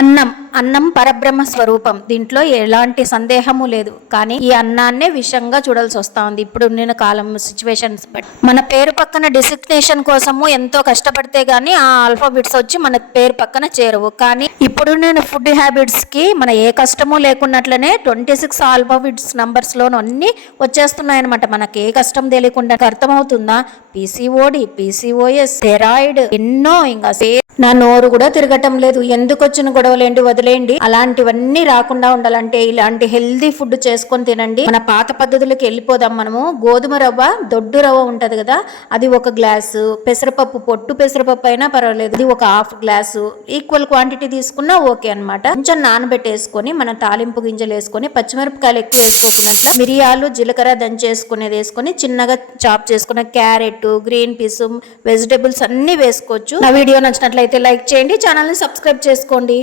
అన్నం అన్నం పరబ్రహ్మ స్వరూపం. దీంట్లో ఎలాంటి సందేహము లేదు. కానీ ఈ అన్నాన్నే విషంగా చూడాల్సి వస్తా ఉంది ఇప్పుడు నేను కాలం సిచ్యువేషన్స్ బట్టి. మన పేరు పక్కన డెసిగ్నేషన్ కోసము ఎంతో కష్టపడితే గానీ ఆ ఆల్ఫాబెట్స్ వచ్చి మన పేరు పక్కన చేరవు. కానీ ఇప్పుడు నేను ఫుడ్ హ్యాబిట్స్ కి మన ఏ కష్టము లేకున్నట్లనే 26 ఆల్ఫాబెట్స్ నంబర్స్ లోను అన్ని వచ్చేస్తున్నాయి అనమాట. మనకి ఏ కష్టం తెలియకుండా అర్థమవుతుందా? పీసీఓడి, పీసీఓఎస్, థెరాయిడ్, ఎన్నో ఇంకా నా నోరు కూడా తిరగటం లేదు. ఎందుకు వచ్చిన గొడవలేంటి, వదిలేండి. అలాంటివన్నీ రాకుండా ఉండాలంటే ఇలాంటి హెల్దీ ఫుడ్ చేసుకొని తినండి. మన పాత పద్ధతులకి వెళ్ళిపోదాం మనము. గోధుమ రవ్వ, దొడ్డు రవ్వ ఉంటది కదా, అది 1 గ్లాసు, పెసరపప్పు, పొట్టు పెసరపప్పు అయినా పర్వాలేదు, అది 1/2 గ్లాసు, ఈక్వల్ క్వాంటిటీ తీసుకున్నా ఓకే అనమాట. కొంచెం నానబెట్టేసుకొని మన తాలింపు గింజలు వేసుకొని, పచ్చిమిరపకాయలు ఎక్కువ వేసుకోకుండా మిరియాలు, జీలకర్ర దంచేసుకునేది వేసుకొని, చిన్నగా చాప్ చేసుకున్న క్యారెట్, గ్రీన్ పీస్, వెజిటేబుల్స్ అన్ని వేసుకోవచ్చు. నా వీడియో నచ్చినట్లయితే లైక్ చేయండి, ఛానల్ని సబ్స్క్రైబ్ చేసుకోండి.